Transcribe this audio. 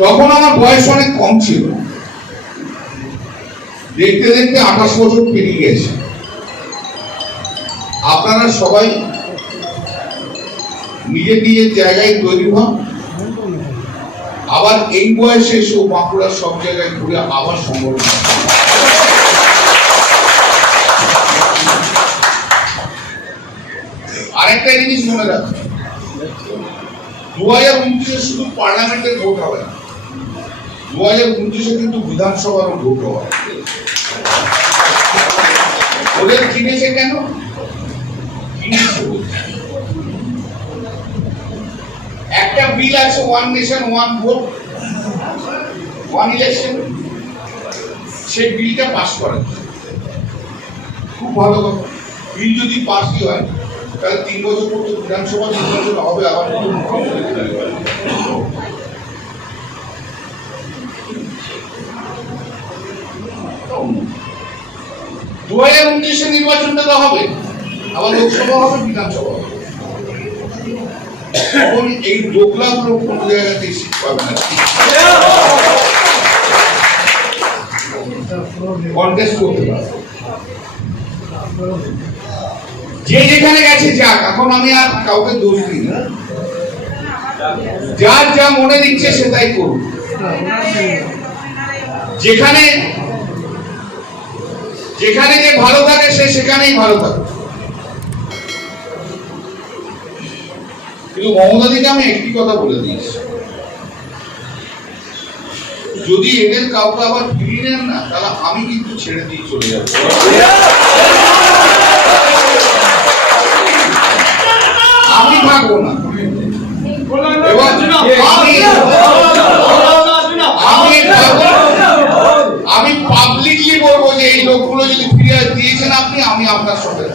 তখন আমার বয়স অনেক কম ছিল, দেখতে দেখতে 28 বছর পেরিয়ে গেছে। আপনারা সবাই নিজের নিজের জায়গায় তৈরি হন, আবার এই বয়সে এসেও বাঁকুড়ার সব জায়গায় ঘুরে আবার সংগঠন। আরেকটা জিনিস মনে রাখবেন, 2029 শুধু পার্লামেন্টের ভোট হবে না, 2029 কিন্তু বিধানসভারও ভোট হবে। ওদের কিনেছে কেন? একটা বিল আছে, one nation one vote one election, সেই বিলটা পাস করেন, খুব ভালো কথা। বিল যদি পাসই হয় তাহলে 3 বছর পর তো বিধানসভা নির্বাচন হবে, আবার 2029 নির্বাচনটা তো হবে, আবার লোকসভা হবে, বিধানসভা হবে। এখন এই দোকলাগুলো কোন জায়গাতেই সিট পাবে না, কন্টেস্ট করতে পারবে। যে যেখানে গেছে যাক, এখন আমি আর কাউকে দোষ দিই না, যার যা মনে দিচ্ছে সে তাই করুন। যেখানে যেখানে যে ভালো থাকে সে সেখানেই ভালো থাকে। কিন্তু মমতাদিকে আমি একটি কথা বলে দিয়েছি, যদি এদের কাউকে আবার ফিরিয়ে নেন না, তাহলে আমি কিন্তু ছেড়ে দিয়ে চলে যাব। আমি থাকবো না, আমি পাবলিকলি বলবো যে এই লোকগুলো যদি ফিরিয়ে দিয়েছেন আপনি, আমি আপনার সঙ্গে